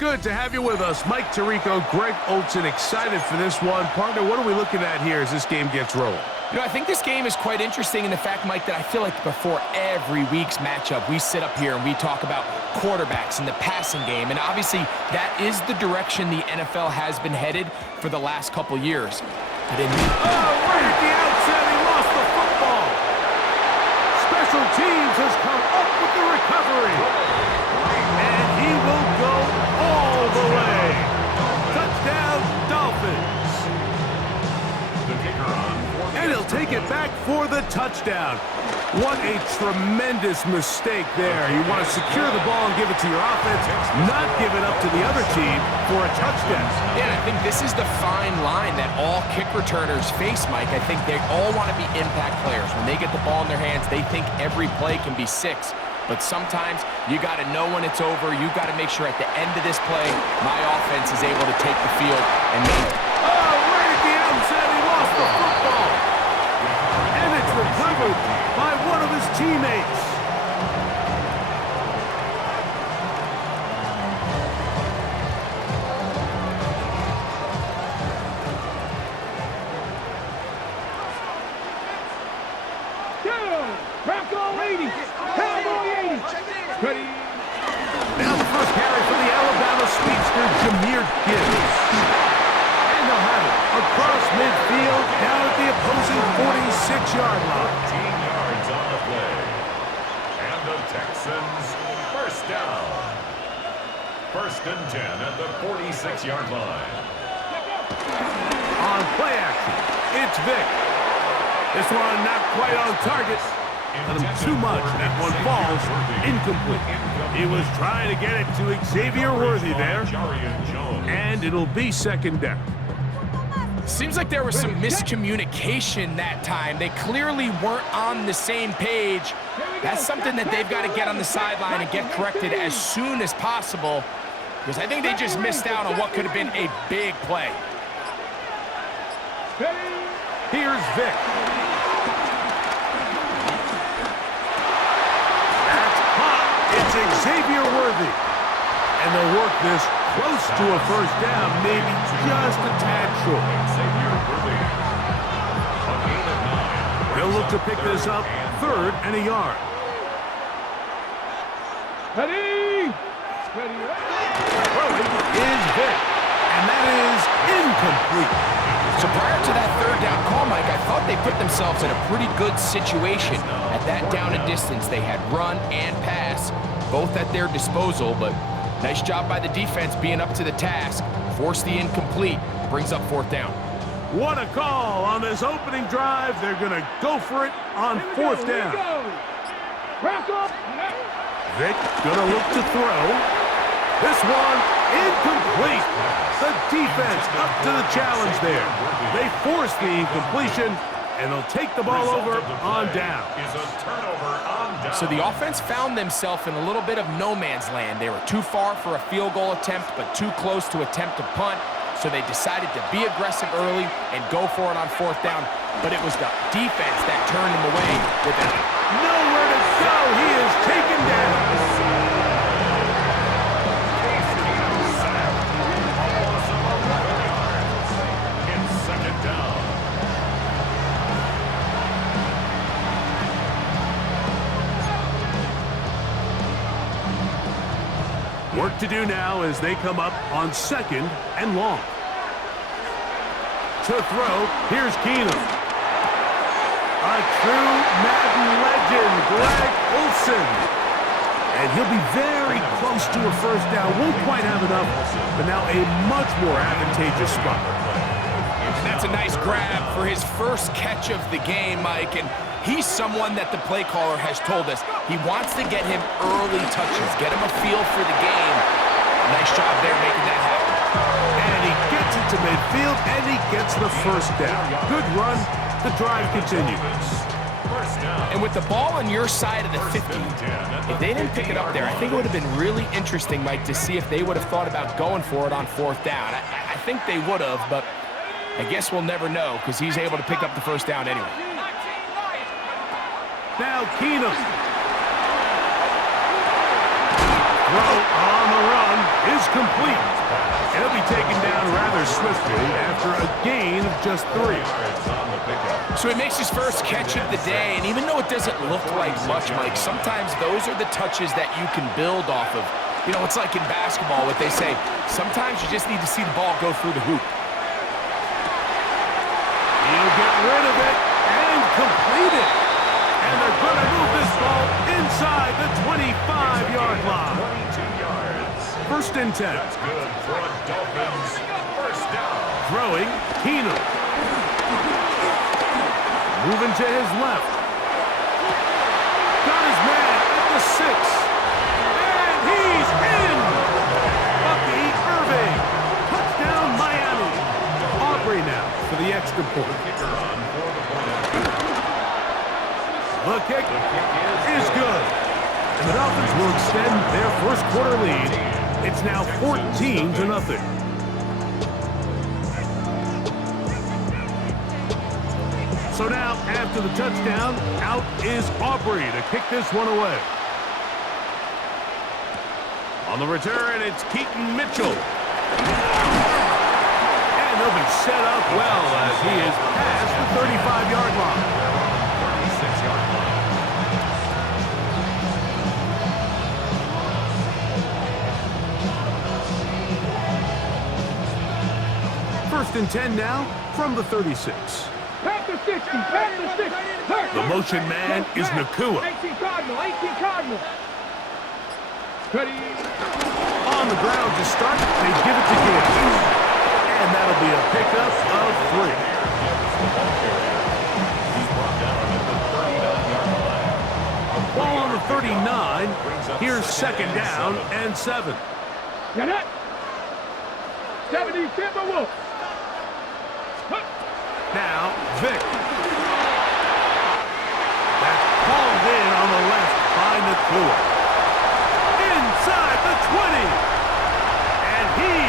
good to have you with us. Mike Tirico, Greg Olsen, excited for this one. Partner, what are we looking at here as this game gets rolling? You know, I think this game is quite interesting in the fact, Mike, that I feel like before every week's matchup, we sit up here and we talk about quarterbacks and the passing game. And obviously, that is the direction the NFL has been headed for the last couple years. But right at the outset, he lost the football. Special teams has come up with the recovery. And he will go all the way. Touchdown, Dolphins. And he'll take it back for the touchdown. What a tremendous mistake there. You want to secure the ball and give it to your offense, not give it up to the other team for a touchdown. Yeah, I think this is the fine line that all kick returners face, Mike. I think they all want to be impact players. When they get the ball in their hands, they think every play can be 6. But sometimes you got to know when it's over. You got to make sure at the end of this play, my offense is able to take the field and make it. Oh, right at the outset, he lost the football. And it's recovered by one of his teammates. Ready. Now the first carry for the Alabama speedster, Jahmyr Gibbs. And they'll have it across midfield, down at the opposing 46-yard line. 15 yards on the play. And the Texans first down. 1st and 10 at the 46-yard line. On play action, it's Vic. This one not quite on target. Let him too much, and that one falls incomplete. He was trying to get it to Xavier Worthy there, and it'll be 2nd down. Seems like there was some miscommunication that time. They clearly weren't on the same page. That's something that they've got to get on the sideline and get corrected as soon as possible, because I think they just missed out on what could have been a big play. Here's Vic. It's Xavier Worthy. And they'll work this close to a 1st down, maybe just a tad short. Xavier Worthy. A gain of 9. They'll look to pick this up 3rd and a yard. Ready. Throwing is Vic. And that is incomplete. So prior to that 3rd down call, Mike, I thought they put themselves in a pretty good situation. At that down and distance, they had run and pass, both at their disposal, but nice job by the defense being up to the task. Force the incomplete, brings up 4th down. What a call on this opening drive. They're going to go for it on 4th down. Vic going to look to throw. This one incomplete. The defense up to the challenge there. They force the incompletion, and they'll take the ball over on down. So the offense found themselves in a little bit of no man's land. They were too far for a field goal attempt, but too close to attempt a punt. So they decided to be aggressive early and go for it on 4th down. But it was the defense that turned them away with it. Nowhere to go. He is taken down. Work to do now as they come up on 2nd and long. To throw, here's Keenum. A true Madden legend, Greg Olsen. And he'll be very close to a 1st down. Won't quite have enough, but now a much more advantageous spot. That's a nice grab for his first catch of the game, Mike. And he's someone that the play caller has told us he wants to get him early touches, get him a feel for the game. Nice job there making that happen. And he gets it to midfield, and he gets the 1st down. Good run. The drive continues. And with the ball on your side of the 50, if they didn't pick it up there, I think it would have been really interesting, Mike, to see if they would have thought about going for it on 4th down. I think they would have, but I guess we'll never know because he's able to pick up the 1st down anyway. Now Keenum. Throw on the run is complete. history after a gain of just 3. So he makes his first catch of the day, and even though it doesn't look like much, Mike, sometimes those are the touches that you can build off of. You know, it's like in basketball, what they say, sometimes you just need to see the ball go through the hoop. He'll get rid of it and complete it. And they're going to move this ball inside the 25-yard line. 22 yards. First and 10. That's good for a Dolphins first down. Throwing, Keenum. Moving to his left. Got his man at the 6. And he's in! Bucky Irving. Touchdown, Miami. Aubrey now for the extra point. Kicker on for the point. The kick is good. And the Dolphins will extend their first quarter lead. It's now 14-0. So now, after the touchdown, out is Aubrey to kick this one away. On the return, it's Keaton Mitchell. And they'll be set up well as he is past the 35-yard line. 36-yard line. First and 10 now from the 36. Pass the 60, pass the 60. The motion man is Nakua. 18 Cardinal, 18 Cardinal. Ready. On the ground to start, they give it to Gibbs. And that'll be a pickup of 3. He's brought down at the 39-yard line. Ball on the 39. Here's second down and 7. Got it. 70 Timberwolves. Now, Vic. That's hauled in on the left by Nakua. Inside the 20. And he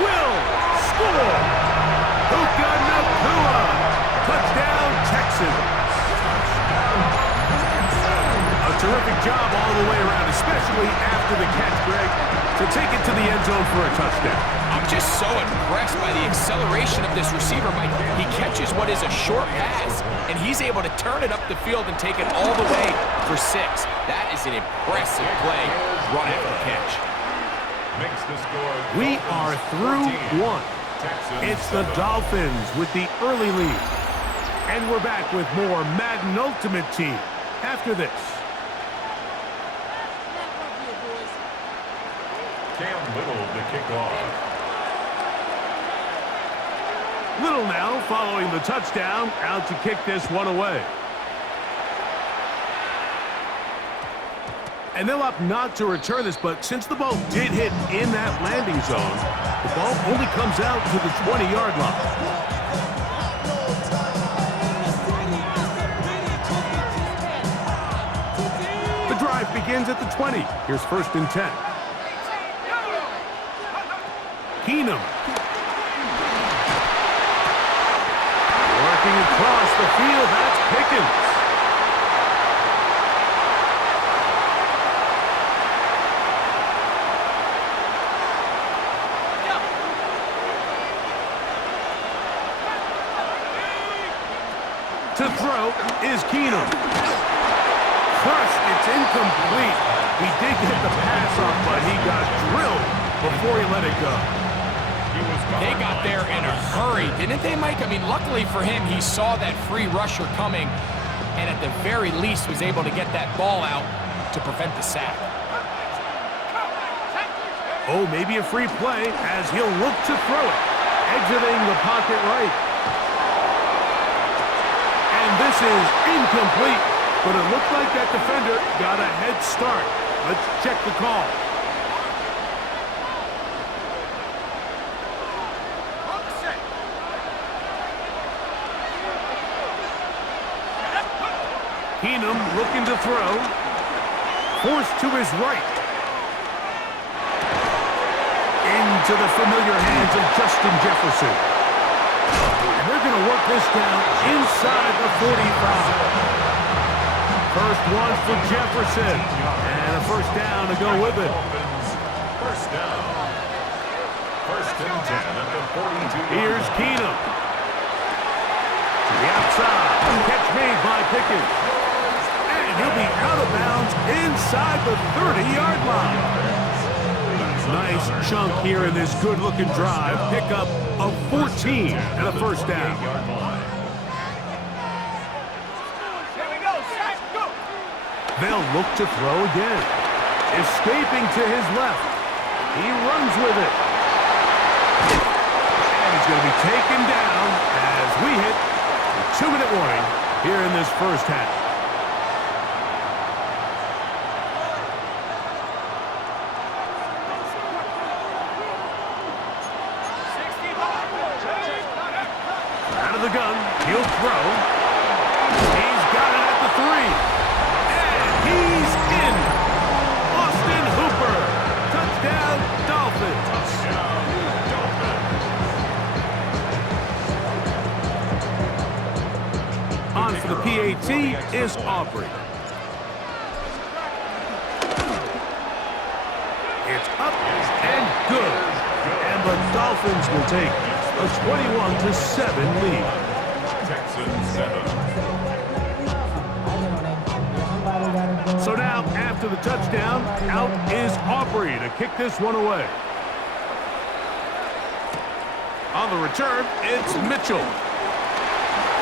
will score. Puka Nakua. Touchdown, Texans. A terrific job all the way around, especially after the catch, Greg, to take it to the end zone for a touchdown. I'm just so impressed by the acceleration of this receiver, Mike. He catches what is a short pass, and he's able to turn it up the field and take it all the way for 6. That is an impressive play right after the catch. Makes the score. We are through 1. It's the Dolphins with the early lead. And we're back with more Madden Ultimate Team after this. Cam Little to kick off. Little now following the touchdown, out to kick this one away. And they'll opt not to return this, but since the ball did hit in that landing zone, the ball only comes out to the 20-yard line. The drive begins at the 20. Here's first and 10. Keenum. Working across the field, that's Pickens. To throw is Keenum. First, it's incomplete. He did get the pass off, but he got drilled before he let it go. They got there in a hurry, didn't they, Mike? I mean, luckily for him, he saw that free rusher coming, and at the very least was able to get that ball out to prevent the sack. Oh, maybe a free play as he'll look to throw it. Exiting the pocket right. And this is incomplete, but it looked like that defender got a head start. Let's check the call. Keenum looking to throw. Forced to his right. Into the familiar hands of Justin Jefferson. And they're going to work this down inside the 45. First one for Jefferson. And a first down to go with it. First down. First and 10 at the 42. Here's Keenum. To the outside. Catch made by Pickens. And he'll be out of bounds inside the 30-yard line. Nice chunk here in this good-looking drive. Pickup of 14 and a first down. They'll look to throw again. Escaping to his left. He runs with it. And he's going to be taken down as we hit the 2-minute warning here in this first half. Out of the gun, he'll throw. He's got it at the 3. And he's in. Austin Hooper. Touchdown, Dolphins. On for the PAT is Aubrey. It's up and good. And the Dolphins will take a 21-7 lead. Texans 7. So now, after the touchdown, out is Aubrey to kick this one away. On the return, it's Mitchell.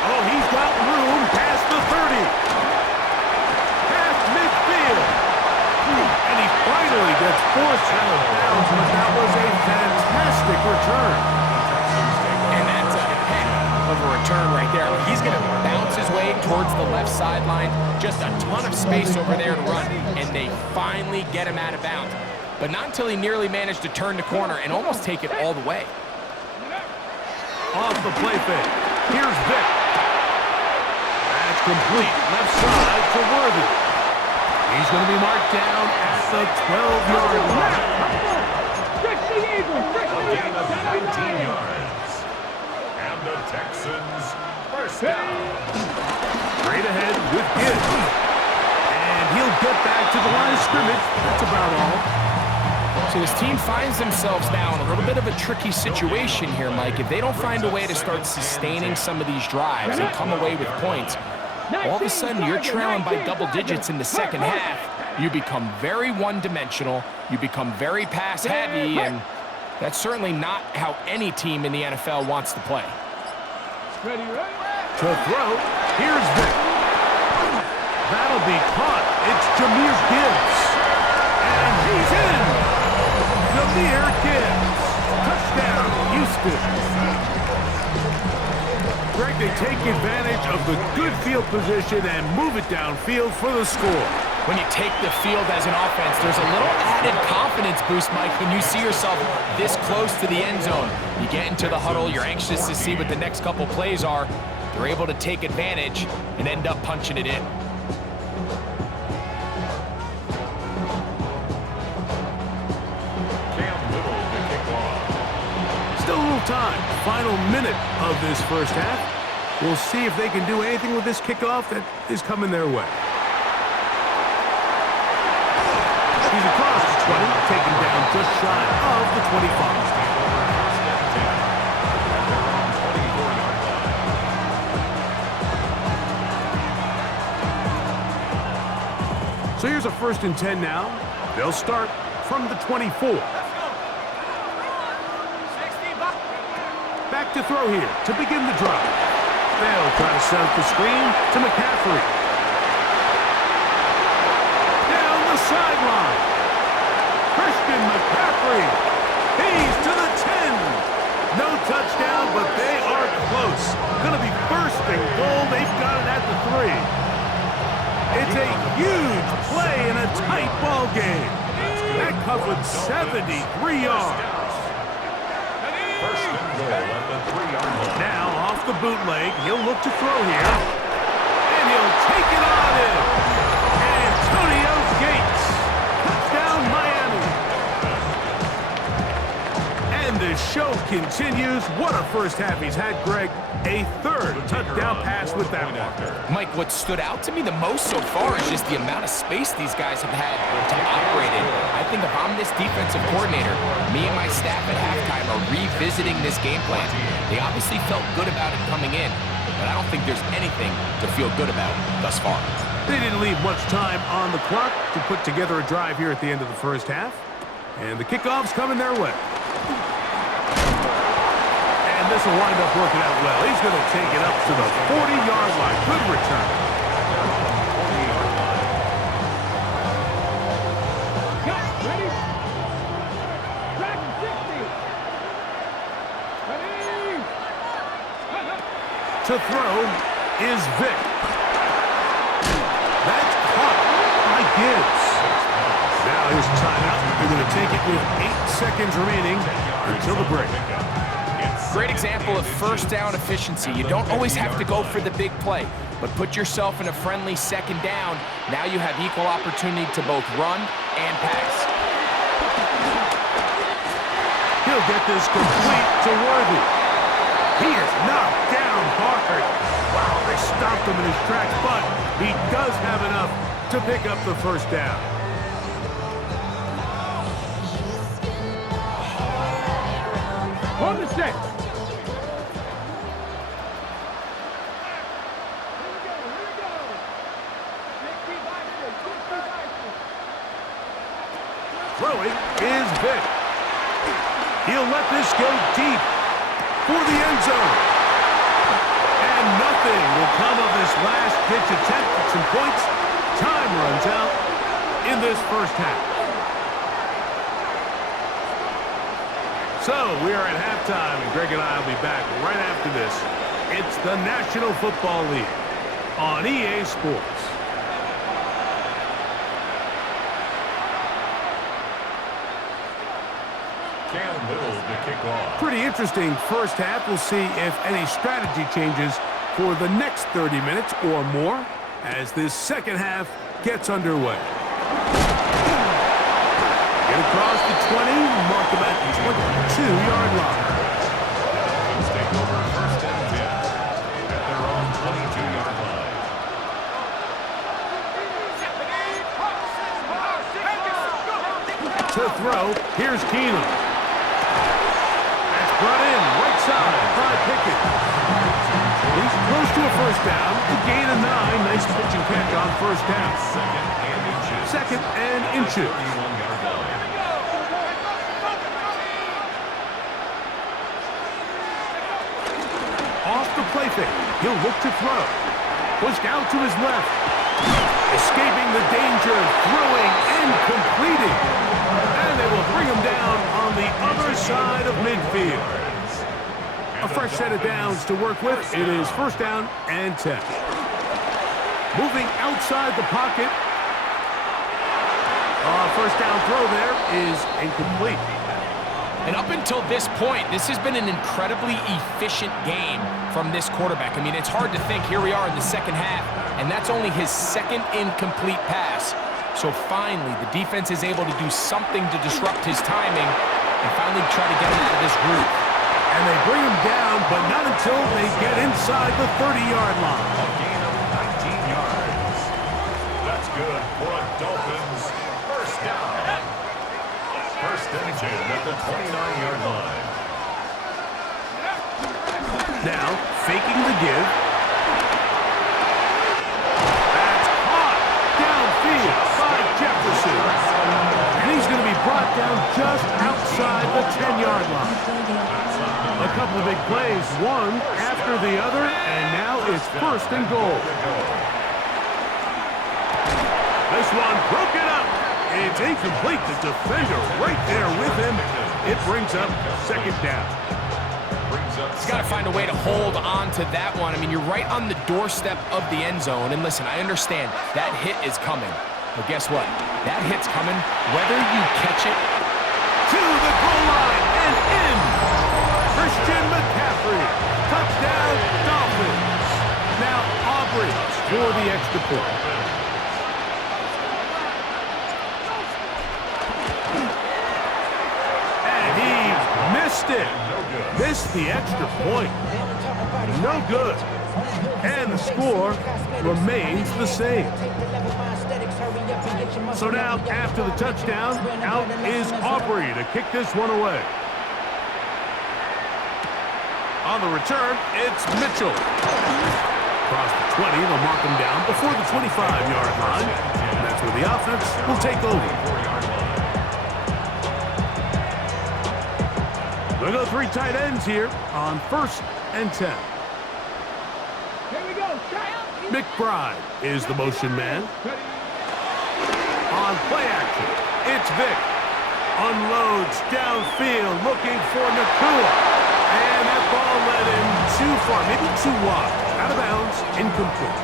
Oh, he's got room past the 30. Past midfield. And he finally gets forced out of bounds, but that was a fantastic return. And that's a heck of a return right there. He's going to bounce his way towards the left sideline. Just a ton of space over there to run, and they finally get him out of bounds. But not until he nearly managed to turn the corner and almost take it all the way. Off the play fake. Here's Vic. That's complete. Left side to Worthy. He's going to be marked down at the 12-yard line. A gain of 19 yards. And the Texans first down. Straight ahead with Gibbs. And he'll get back to the line of scrimmage. That's about all. So this team finds themselves now in a little bit of a tricky situation here, Mike. If they don't find a way to start sustaining some of these drives and come away with points, all of a sudden you're trailing by double digits in the second half. You become very one-dimensional. You become very pass-heavy, and that's certainly not how any team in the NFL wants to play. Ready? To throw, here's Vic. That'll be caught. It's Jahmyr Gibbs. And he's in. Jahmyr Gibbs. Touchdown, Houston. Greg, they take advantage of the good field position and move it downfield for the score. When you take the field as an offense, there's a little added confidence boost, Mike, when you see yourself this close to the end zone. You get into the huddle, you're anxious to see what the next couple plays are. They're able to take advantage and end up punching it in. Still a little time. Final minute of this first half. We'll see if they can do anything with this kickoff that is coming their way. He's across the 20, taken down just shy of the 25. So here's a 1st and 10 now. They'll start from the 24. Back to throw here to begin the drive. They'll try to set up the screen to McCaffrey. Down the sideline. Christian McCaffrey. He's to the 10. No touchdown, but they are close. Going to be 1st and goal. They've got it at the 3. It's a huge play in a tight ball game. That covered 73 yards. First and goal at the 3-yard line. Now off the bootleg, he'll look to throw here. And he'll take it on in. Antonio Gates. Touchdown, Miami. And the show continues. What a first half he's had, Greg. A third touchdown pass with that one. Mike, what stood out to me the most so far is just the amount of space these guys have had to operate in. I think if I'm this defensive coordinator, me and my staff at halftime are revisiting this game plan. They obviously felt good about it coming in, but I don't think there's anything to feel good about thus far. They didn't leave much time on the clock to put together a drive here at the end of the first half. And the kickoff's coming their way. And this will wind up working out well. He's going to take it up to the 40-yard line. Good return. Ready? Back 60. Ready? To throw is Vic. That's caught by Gibbs. Now his timeout. They're going to take it with 8 seconds remaining until the break. Great example of first down efficiency. You don't always have to go for the big play, but put yourself in a friendly second down. Now you have equal opportunity to both run and pass. He'll get this complete to Worthy. He is knocked down hard. Wow, they stopped him in his tracks, but he does have enough to pick up the first down. On the set. Throwing is Vic. He'll let this go deep for the end zone. And nothing will come of this last-ditch attempt at some points. Time runs out in this first half. So, we are at halftime, and Greg and I will be back right after this. It's the National Football League on EA Sports. Cam Little to kick off. Pretty interesting first half. We'll see if any strategy changes for the next 30 minutes or more as this second half gets underway. Get across the 20, mark him at the 22-yard line. Dolphins take over first and 10 at their own 22-yard line. To throw, here's Keenum. That's brought in, right side by Pickett. He's close to a first down, a gain of 9. Nice pitch and catch on first down. Second and inches. 31-yard line. Off the play fake, he'll look to throw. Pushed out to his left. Escaping the danger, throwing and completing. And they will bring him down on the other side of midfield. A fresh set of downs to work with. It is first down and 10. Moving outside the pocket. First down throw there is incomplete. And up until this point, this has been an incredibly efficient game from this quarterback. I mean, it's hard to think. Here we are in the second half, and that's only his second incomplete pass. So finally, the defense is able to do something to disrupt his timing and finally try to get him out of this groove. And they bring him down, but not until they get inside the 30-yard line. A gain of 19 yards. That's good for a Dolphins first down. First and 10 at the 29-yard line. Now, faking the give. That's caught downfield by Jefferson. And he's going to be brought down just outside the 10-yard line. A couple of big plays, one after the other, and now it's first and goal. This one broken up. It's incomplete. The defender right there with him. It brings up second down. He's got to find a way to hold on to that one. I mean, you're right on the doorstep of the end zone. And listen, I understand that hit is coming. But guess what? That hit's coming whether you catch it. To the goal line and in. Christian McCaffrey. Touchdown, Dolphins. Now Aubrey for the extra point. missed it. Missed the extra point. No good. And the score remains the same. So now, after the touchdown, out is Aubrey to kick this one away. On the return, it's Mitchell. Across the 20, they'll mark him down before the 25-yard line. And that's where the offense will take over. We'll go 3 tight ends here on 1st and 10. Here we go. McBride is the motion man. On play action, it's Vic. Unloads downfield, looking for Nakua. And that ball led him too far, maybe too wide. Out of bounds, incomplete.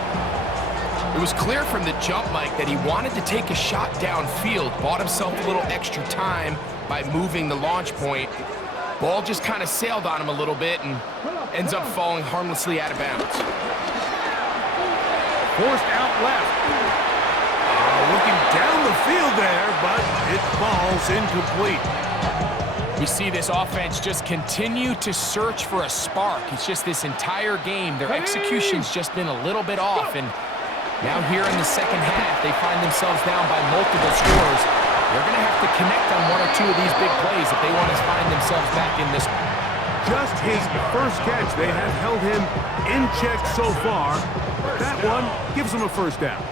It was clear from the jump, Mike, that he wanted to take a shot downfield, bought himself a little extra time by moving the launch point. Ball just kind of sailed on him a little bit and ends up falling harmlessly out of bounds. Forced out left. Looking down the field there, but it falls incomplete. We see this offense just continue to search for a spark. It's just this entire game, their execution's just been a little bit off, and now here in the second half, they find themselves down by multiple scores. They're going to have to connect on 1 or 2 of these big plays if they want to find themselves back in this one. Just his first catch. They have held him in check so far. That one gives them a first down.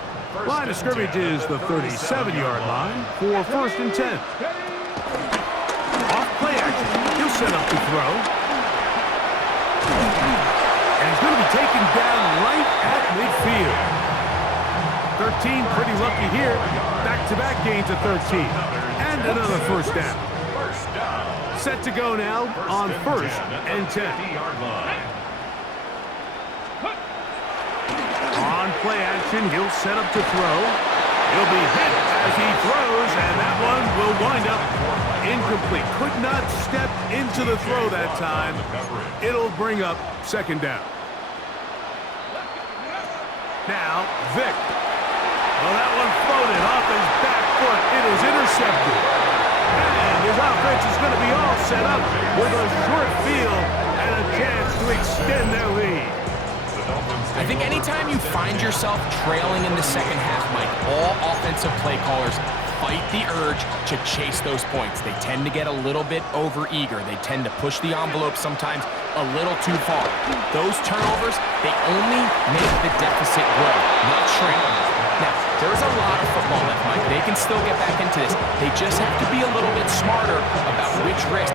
Line of scrimmage is the 37-yard line for 1st and 10. Off play action. He'll set up to throw. And he's going to be taken down right at midfield. 13, pretty lucky here. Back-to-back gains at 13. And another first down. Set to go now on 1st and 10. On play action, he'll set up to throw. He'll be hit as he throws, and that one will wind up incomplete. Could not step into the throw that time. It'll bring up 2nd down. Now, Vic. Well, that one floated off his back foot. It is intercepted. And his offense is going to be all set up with a short field and a chance to extend their lead. I think anytime you find yourself trailing in the second half, Mike, all offensive play callers fight the urge to chase those points. They tend to get a little bit overeager. They tend to push the envelope sometimes a little too far. Those turnovers, they only make the deficit grow, not shrink. Now, there's a lot of football left, Mike. They can still get back into this. They just have to be a little bit smarter about which risk.